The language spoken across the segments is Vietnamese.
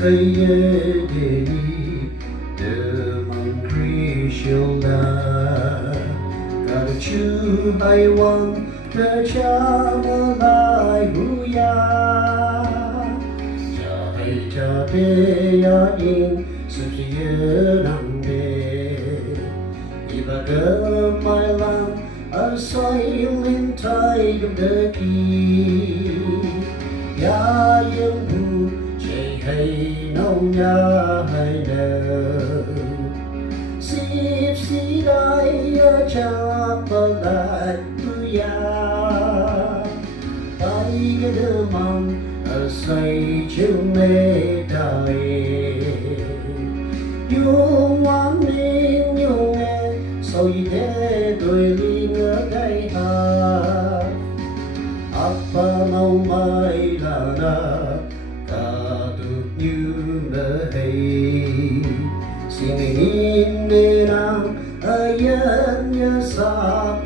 cây đề ni từ mang Krishna cả chữ hay quan từ cha mơ lại huya cha hay cha bê ya in sụp siêu nặng đề iba cơ mai lang ở xoay linh thay cầm đơ kỳ ya yên bu chạy hay nâu nhà hay nơ sip si đại cha bờ lại ya tay cái đơ mong ở xoay chiều mê đời yung ngoan nên yung nghe sau gì thế tôi li ngỡ cái ha apa mau mai là na cả được như nở hay xin ngin nê nang ở yên nhớ xa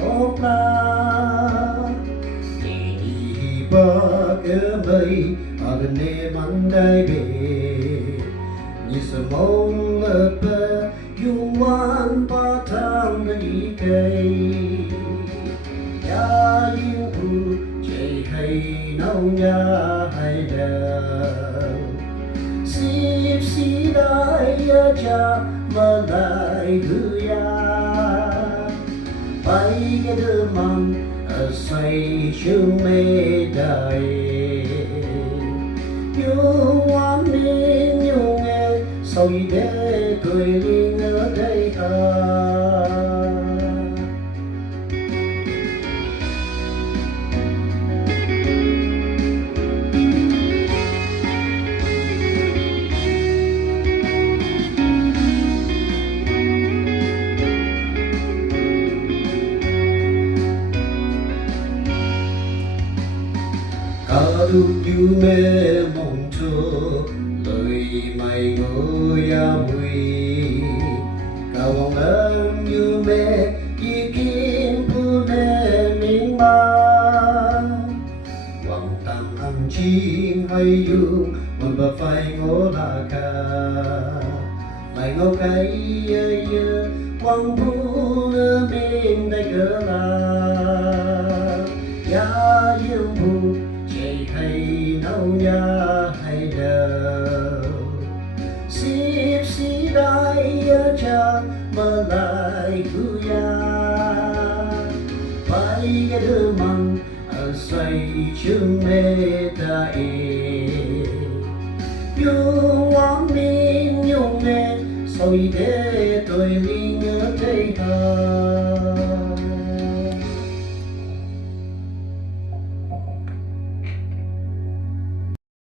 oklak đi ba cái mây ở gần nê măng đai bể như sớm mong lỡ bờ yung ngoan ba thang đi cây ya yên u chạy hay nâu nhà hay đờ sip si đại cha mà lại hư ya bay cái đơ măng ở xoay chương mê đại yung ngoan nên yung nghe sau gì để cười liên ở đây cả lúc yêu mê mong thơ lời mày ngồi ya mui cả vòng ơn yêu mê chỉ kiến bu nê mình mang vòng tăng ăn chim hay yêu một bờ phai ngô là ca mày ngô cái yêu quăng bu nơ mình đây cỡ là ya yêu bu hay nâu nhà hay đờ sip si đại cha mơ lại huya bay cái đơ măng ở xoay chương mê đại yung ngoan min yung nghe sau để tôi li